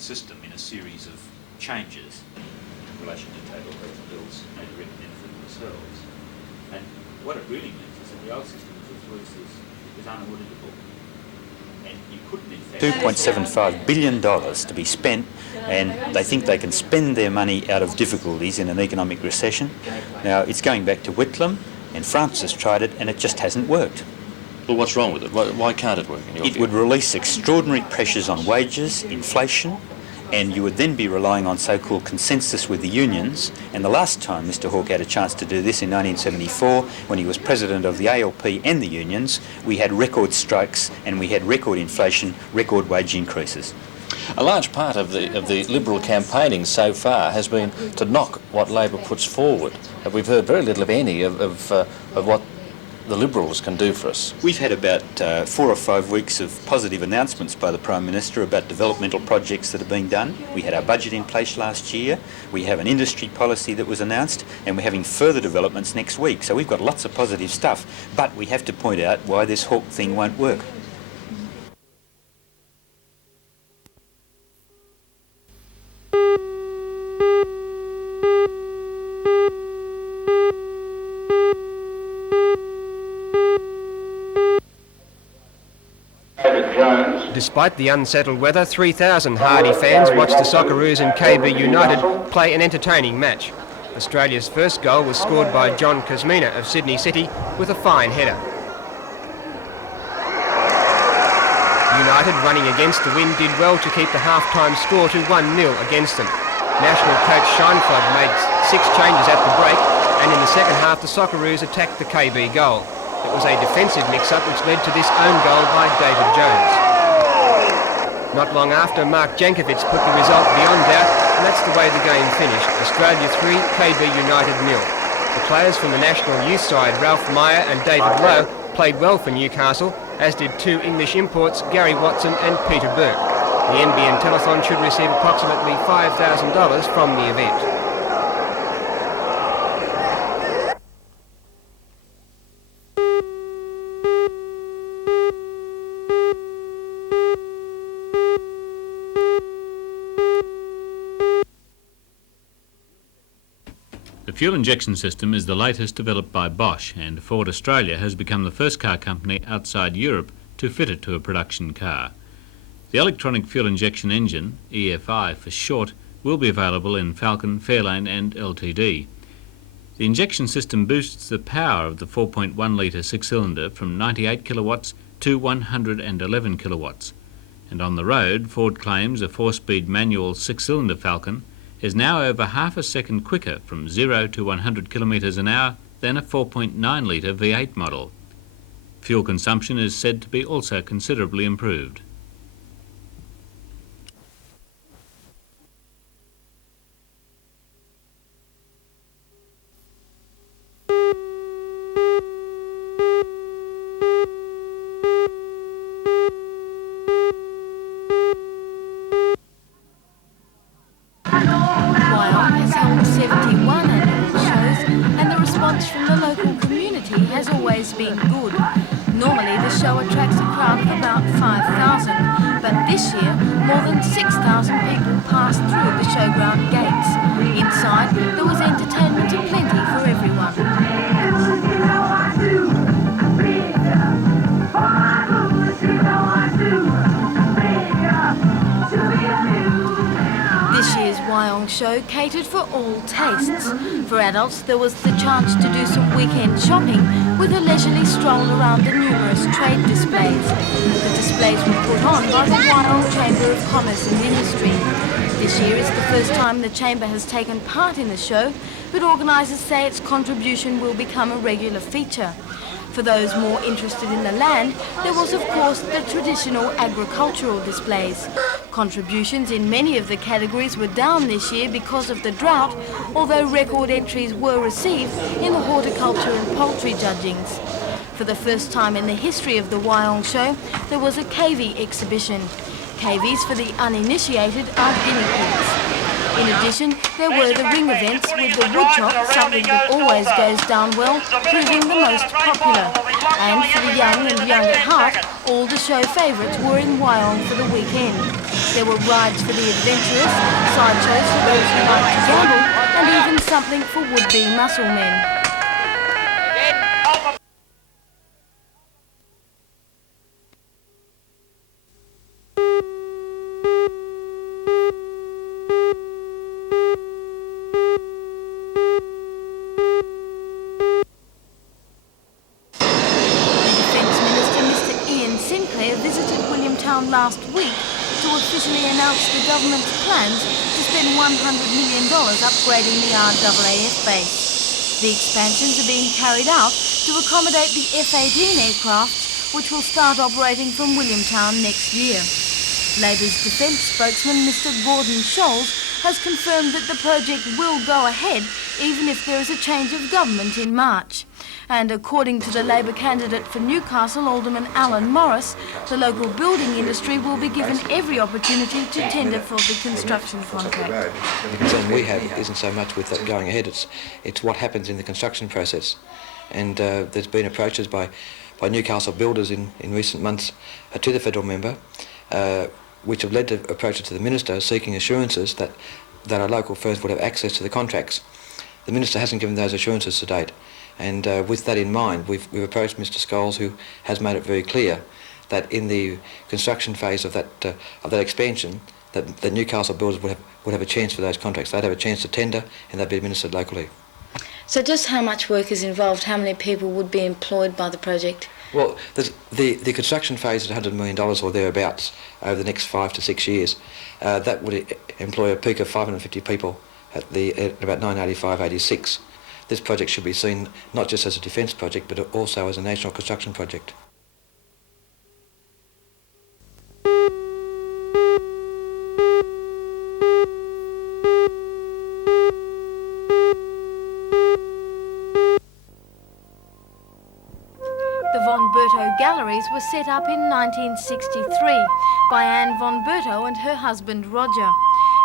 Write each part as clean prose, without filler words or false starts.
system in a series of changes in relation to total health bills and direct benefit themselves. And what it really means is that the old system is unauditable. And you couldn't in fact... $2.75 billion to be spent, and they think they can spend their money out of difficulties in an economic recession. Now, it's going back to Whitlam, and France has tried it, and it just hasn't worked. Well, what's wrong with it? Why can't it work in your view? It would release extraordinary pressures on wages, inflation, and you would then be relying on so-called consensus with the unions. And the last time Mr Hawke had a chance to do this in 1974, when he was president of the ALP and the unions, we had record strikes and we had record inflation, record wage increases. A large part of the Liberal campaigning so far has been to knock what Labor puts forward. We've heard very little, if any, of what the Liberals can do for us. We've had about 4 or 5 weeks of positive announcements by the Prime Minister about developmental projects that are being done. We had our budget in place last year, we have an industry policy that was announced, and we're having further developments next week. So we've got lots of positive stuff, but we have to point out why this Hawke thing won't work. Despite the unsettled weather, 3,000 hardy fans watched the Socceroos and KB United play an entertaining match. Australia's first goal was scored by John Kazmina of Sydney City with a fine header. United, running against the wind, did well to keep the half-time score to 1-0 against them. National coach Scheinfeld made 6 changes at the break, and in the second half the Socceroos attacked the KB goal. It was a defensive mix-up which led to this own goal by David Jones. Not long after, Mark Jankovic put the result beyond doubt, and that's the way the game finished. Australia 3, KB United 0. The players from the national youth side, Ralph Meyer and David Lowe, played well for Newcastle, as did 2 English imports, Gary Watson and Peter Burke. The NBN Telethon should receive approximately $5,000 from the event. The fuel injection system is the latest developed by Bosch, and Ford Australia has become the first car company outside Europe to fit it to a production car. The electronic fuel injection engine, EFI for short, will be available in Falcon, Fairlane and LTD. The injection system boosts the power of the 4.1 litre 6-cylinder from 98 kilowatts to 111 kilowatts. And on the road, Ford claims a 4-speed manual 6-cylinder Falcon is now over half a second quicker from 0 to 100 kilometres an hour than a 4.9 litre V8 model. Fuel consumption is said to be also considerably improved. From the local community has always been good. Normally the show attracts a crowd of about 5,000, but this year more than 6,000 people passed through the showground gates. Inside there was entertainment aplenty for everyone. This year's Wyong show catered for all tastes. For adults, there was the chance to do some weekend shopping with a leisurely stroll around the numerous trade displays. The displays were put on by the Wyong Chamber of Commerce and Industry. This year is the first time the Chamber has taken part in the show, but organisers say its contribution will become a regular feature. For those more interested in the land, there was of course the traditional agricultural displays. Contributions in many of the categories were down this year because of the drought, although record entries were received in the horticulture and poultry judgings. For the first time in the history of the Wyong show, there was a cavey exhibition. Caveys, for the uninitiated, are guinea pigs. In addition, there were the ring events with the woodchop, something that always goes down well, proving the most popular. And for the young and young at heart, all the show favourites were in Wyong for the weekend. There were rides for the adventurous, sideshows for those who like to gamble, and even something for would-be muscle men. Last week to officially announce the government's plans to spend $100 million upgrading the RAAF base. The expansions are being carried out to accommodate the F-18 aircraft, which will start operating from Williamtown next year. Labour's defence spokesman Mr Gordon Scholes has confirmed that the project will go ahead even if there is a change of government in March. And according to the Labour candidate for Newcastle, Alderman Alan Morris, the local building industry will be given every opportunity to tender for the construction contract. The concern we have isn't so much with that going ahead, it's what happens in the construction process. And there's been approaches by Newcastle builders in recent months to the federal member, which have led to approaches to the Minister seeking assurances that our local firms would have access to the contracts. The Minister hasn't given those assurances to date. And with that in mind, we've approached Mr Scholes, who has made it very clear that in the construction phase of that expansion, that the Newcastle builders would have a chance for those contracts. They'd have a chance to tender, and they'd be administered locally. So just how much work is involved? How many people would be employed by the project? Well, the construction phase is $100 million or thereabouts over the next 5 to 6 years. That would employ a peak of 550 people at about 1985-86. This project should be seen not just as a defence project, but also as a national construction project. The Von Berto Galleries were set up in 1963 by Anne Von Berto and her husband Roger.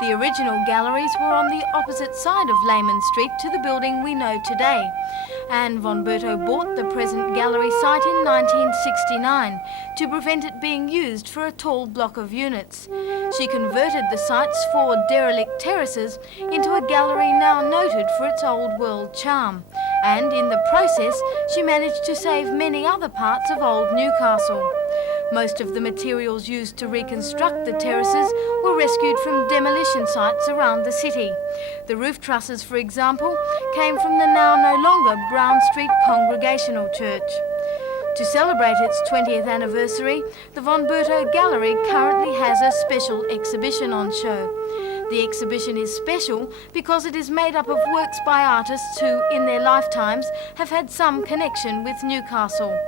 The original galleries were on the opposite side of Lehman Street to the building we know today. Anne Von Berto bought the present gallery site in 1969 to prevent it being used for a tall block of units. She converted the site's 4 derelict terraces into a gallery now noted for its old world charm. And in the process, she managed to save many other parts of old Newcastle. Most of the materials used to reconstruct the terraces were rescued from demolition sites around the city. The roof trusses, for example, came from the now no longer Brown Street Congregational Church. To celebrate its 20th anniversary, the Von Berto Gallery currently has a special exhibition on show. The exhibition is special because it is made up of works by artists who, in their lifetimes, have had some connection with Newcastle.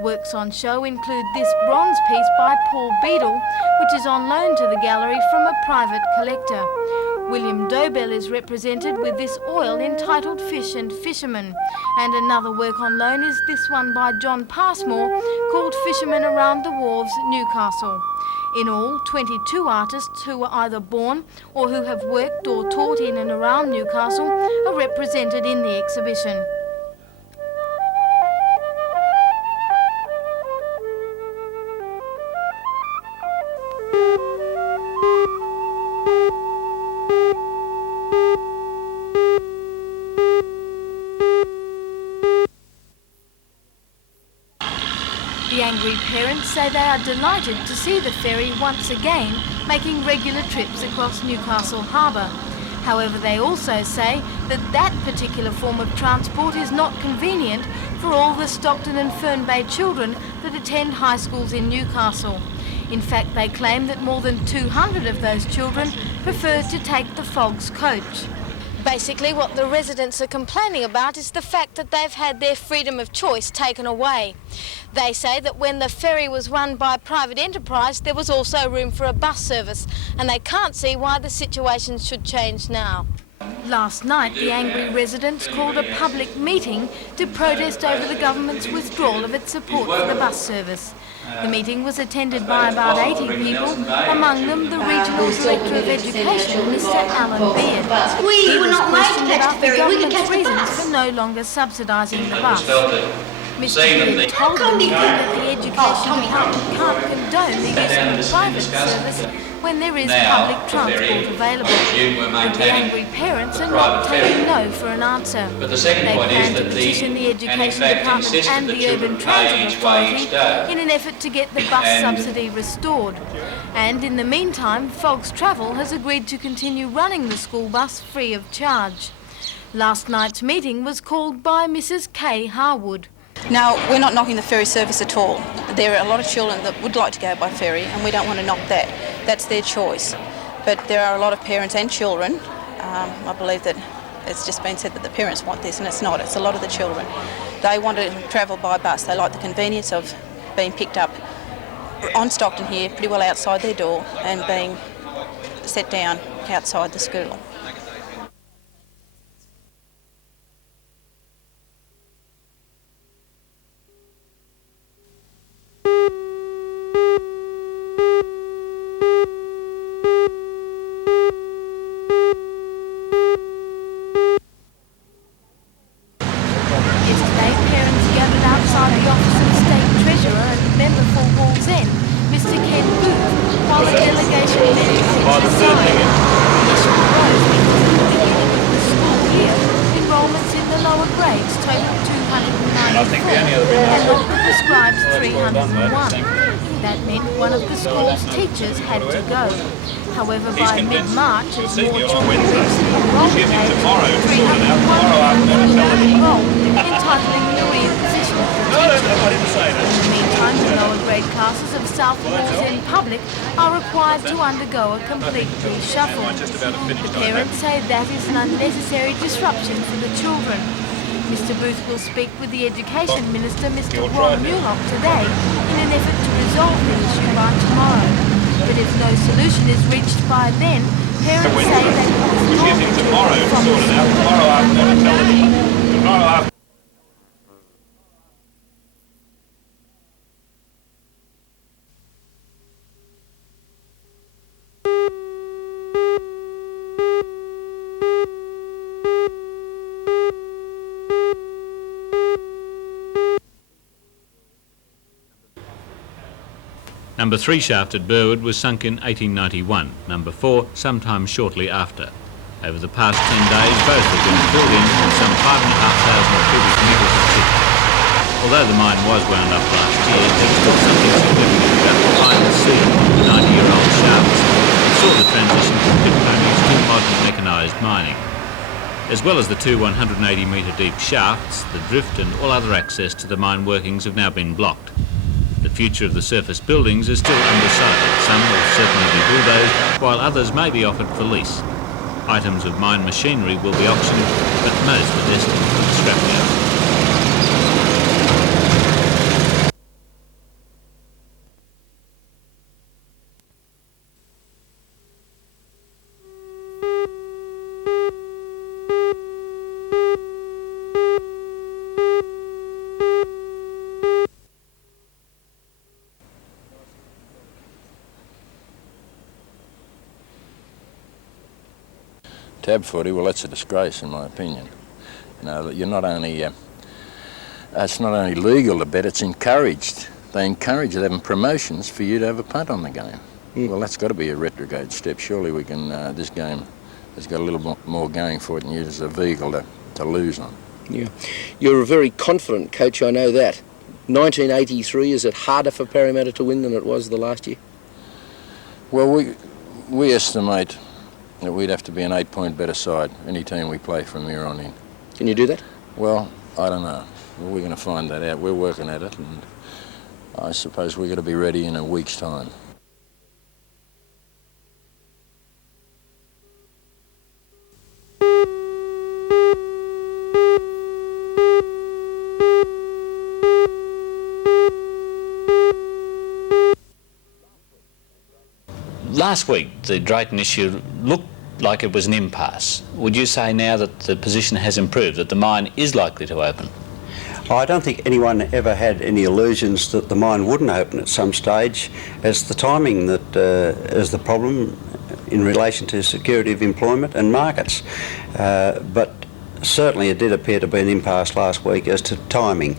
Works on show include this bronze piece by Paul Beadle, which is on loan to the gallery from a private collector. William Dobell is represented with this oil entitled Fish and Fisherman, and another work on loan is this one by John Passmore called Fishermen Around the Wharves, Newcastle. In all, 22 artists who were either born or who have worked or taught in and around Newcastle are represented in the exhibition. The angry parents say they are delighted to see the ferry once again making regular trips across Newcastle Harbour. However, they also say that that particular form of transport is not convenient for all the Stockton and Fern Bay children that attend high schools in Newcastle. In fact, they claim that more than 200 of those children prefer to take the Fogs coach. Basically, what the residents are complaining about is the fact that they've had their freedom of choice taken away. They say that when the ferry was run by private enterprise, there was also room for a bus service, and they can't see why the situation should change now. Last night, the angry residents called a public meeting to protest over the government's withdrawal of its support for the bus service. The meeting was attended by about 80 people, among them the Regional Director of Education, Mr Alan Beard. We were not made to catch the ferry, we could catch the bus. Reasons for no longer subsidising the bus. Mr. Beard told the meeting that the Education Department can't condone the use of private service when there is public transport available. But the angry parents are not taking no for an answer. But the second They point is plan to that petition the and in Education fact Department insist and that the children Urban pay Transit each way Authority each day. in an effort to get the bus subsidy restored. And in the meantime, Folks Travel has agreed to continue running the school bus free of charge. Last night's meeting was called by Mrs. Kay Harwood. Now, we're not knocking the ferry service at all. There are a lot of children that would like to go by ferry, and we don't want to knock that. That's their choice. But there are a lot of parents and children. I believe that it's just been said that the parents want this, and it's not. It's a lot of the children. They want to travel by bus. They like the convenience of being picked up on Stockton here, pretty well outside their door, and being set down outside the school. Yesterday, parents gathered outside the office of State Treasurer and member for Walls End, Mr. Ken Booth, while the delegation met inside. The issue arose because at the beginning of the school year, enrolments in the lower grades totaled 294 and not the prescribed 301. That meant one of the school's teachers had to go. However, by mid-March, as more children reached the enrollment age, 301 were now enrolled, entitling the reimposition of the teacher. In the meantime, the lower grade classes of South Walls End Public are required to undergo a complete reshuffle. The parents say that is an unnecessary disruption for the children. Mr. Booth will speak with the Education Minister, Mr. Ron Mulock, today in an effort to resolve the issue by tomorrow. But if no solution is reached by then, parents say they will withdraw the children from the school. Number 3 shaft at Burwood was sunk in 1891, number 4 sometime shortly after. Over the past 10 days, both have been filled in and some 5,500 cubic metres of pit. Although the mine was wound up last year, there was still something significant about the final seal of the 90-year-old shafts that saw the transition from pit ponies to modern mechanised mining. As well as the two 180-metre deep shafts, the drift and all other access to the mine workings have now been blocked. The future of the surface buildings is still undecided. Some will certainly be bulldozed, while others may be offered for lease. Items of mine machinery will be auctioned, but most are destined for the scrapyard. Tab footy, well, that's a disgrace in my opinion. You know, you're not only, it's not only legal to bet, it's encouraged. They encourage having promotions for you to have a punt on the game. Well, that's got to be a retrograde step. Surely we can, this game has got a little more going for it and use as a vehicle to lose on. Yeah. You're a very confident coach, I know that. 1983, is it harder for Parramatta to win than it was the last year? Well, we estimate that we'd have to be an 8-point better side any team we play from here on in. Can you do that? Well, I don't know. We're going to find that out. We're working at it, and I suppose we're going to be ready in a week's time. Last week, the Drayton issue looked like it was an impasse. Would you say now that the position has improved, that the mine is likely to open? I don't think anyone ever had any illusions that the mine wouldn't open at some stage, as the timing that is the problem in relation to security of employment and markets. But certainly it did appear to be an impasse last week as to timing.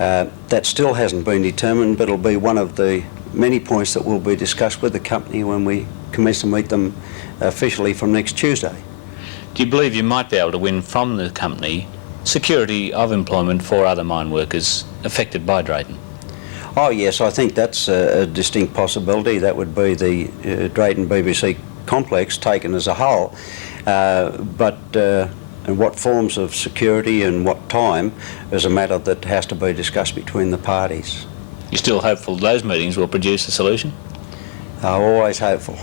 That still hasn't been determined, but it'll be one of the many points that will be discussed with the company when we commence to meet them officially from next Tuesday. Do you believe you might be able to win from the company security of employment for other mine workers affected by Drayton? Oh yes, I think that's a distinct possibility. That would be the Drayton BBC complex taken as a whole. And what forms of security and what time is a matter that has to be discussed between the parties. You're still hopeful those meetings will produce a solution? Always hopeful.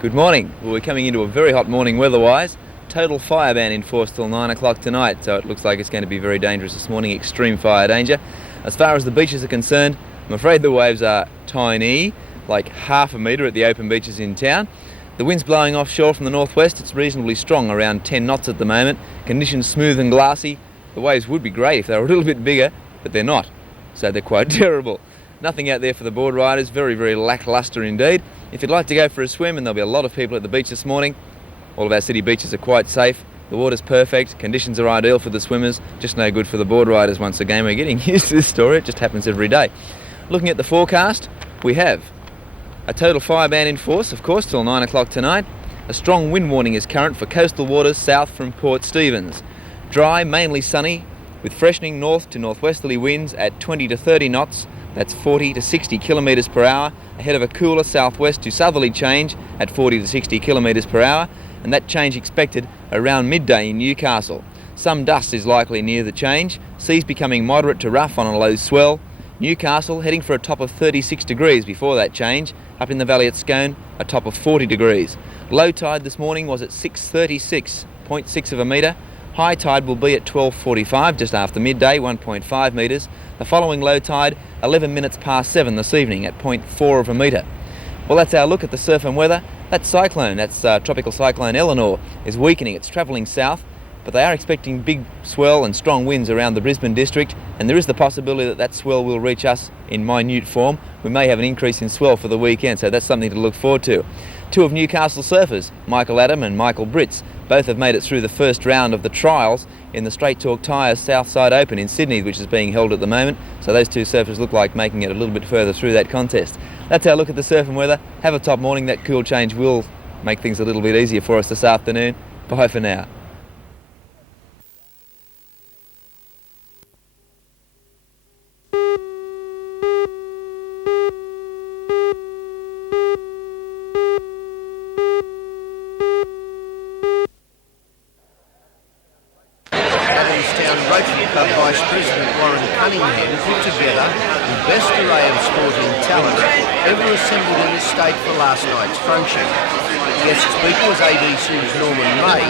Good morning. Well, we're coming into a very hot morning weather-wise. Total fire ban enforced till 9 o'clock tonight, so it looks like it's going to be very dangerous this morning. Extreme fire danger. As far as the beaches are concerned, I'm afraid the waves are tiny, like half a metre at the open beaches in town. The wind's blowing offshore from the northwest. It's reasonably strong, around 10 knots at the moment. Conditions smooth and glassy. The waves would be great if they were a little bit bigger, but they're not, so they're quite terrible. Nothing out there for the board riders, very, very lacklustre indeed. If you'd like to go for a swim, and there'll be a lot of people at the beach this morning, all of our city beaches are quite safe. The water's perfect, conditions are ideal for the swimmers, just no good for the board riders once again. We're getting used to this story, it just happens every day. Looking at the forecast, we have a total fire ban in force, of course, till 9 o'clock tonight. A strong wind warning is current for coastal waters south from Port Stephens. Dry, mainly sunny, with freshening north to northwesterly winds at 20 to 30 knots, that's 40 to 60 kilometres per hour, ahead of a cooler southwest to southerly change at 40 to 60 kilometres per hour, and that change expected around midday in Newcastle. Some dust is likely near the change, seas becoming moderate to rough on a low swell. Newcastle heading for a top of 36 degrees before that change. Up in the valley at Scone, a top of 40 degrees. Low tide this morning was at 636.6 of a metre. High tide will be at 12:45, just after midday, 1.5 metres. The following low tide, 11 minutes past 7 this evening at 0.4 of a metre. Well, that's our look at the surf and weather. That cyclone, that's tropical cyclone Eleanor, is weakening. It's travelling south, but they are expecting big swell and strong winds around the Brisbane district, and there is the possibility that that swell will reach us in minute form. We may have an increase in swell for the weekend, so that's something to look forward to. Two of Newcastle surfers, Michael Adam and Michael Britz, both have made it through the first round of the trials in the Strait Tyres Southside Open in Sydney, which is being held at the moment. So those two surfers look like making it a little bit further through that contest. That's our look at the surf and weather. Have a top morning. That cool change will make things a little bit easier for us this afternoon. Bye for now. Vice President Warren Cunningham put together the best array of sporting talent ever assembled in this state for last night's function. The guest speaker was ABC's Norman May,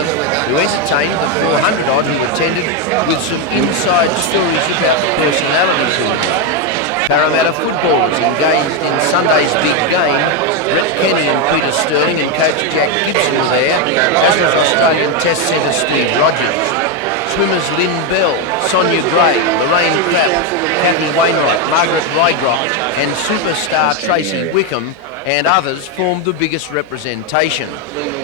who entertained the 400-odd who attended with some inside stories about the personalities of them. Parramatta footballers engaged in Sunday's big game. Brett Kenny and Peter Sterling and coach Jack Gibson were there, as was Australian Test centre Steve Rogers. Swimmers Lynn Bell, Sonia Gray, Lorraine Pratt, Kathy Wainwright, Margaret Rydrock and superstar Tracy Wickham and others formed the biggest representation.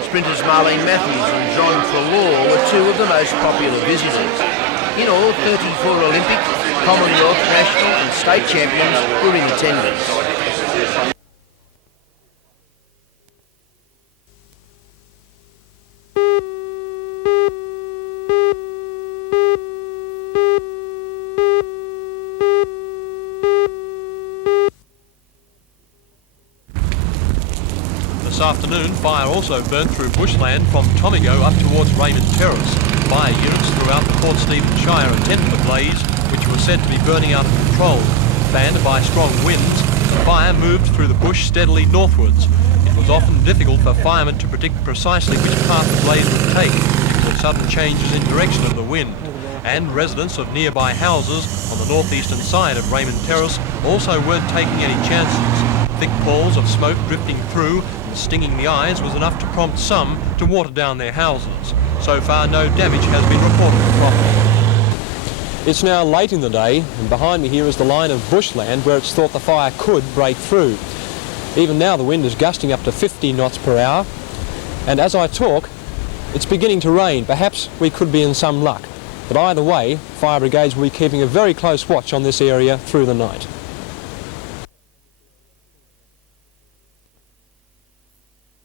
Sprinters Marlene Matthews and John Trelaw were two of the most popular visitors. In all, 34 Olympic, Commonwealth, national and state champions were in attendance. This afternoon, fire also burnt through bushland from Tomigo up towards Raymond Terrace. Fire units throughout the Port Stephens Shire attended the blaze, which was said to be burning out of control. Fanned by strong winds, the fire moved through the bush steadily northwards. It was often difficult for firemen to predict precisely which path the blaze would take due to sudden changes in direction of the wind. And residents of nearby houses on the northeastern side of Raymond Terrace also weren't taking any chances. Thick balls of smoke drifting through and stinging the eyes was enough to prompt some to water down their houses. So far, no damage has been reported to property. It's now late in the day, and behind me here is the line of bushland where it's thought the fire could break through. Even now the wind is gusting up to 50 knots per hour, and as I talk, it's beginning to rain. Perhaps we could be in some luck. But either way, fire brigades will be keeping a very close watch on this area through the night.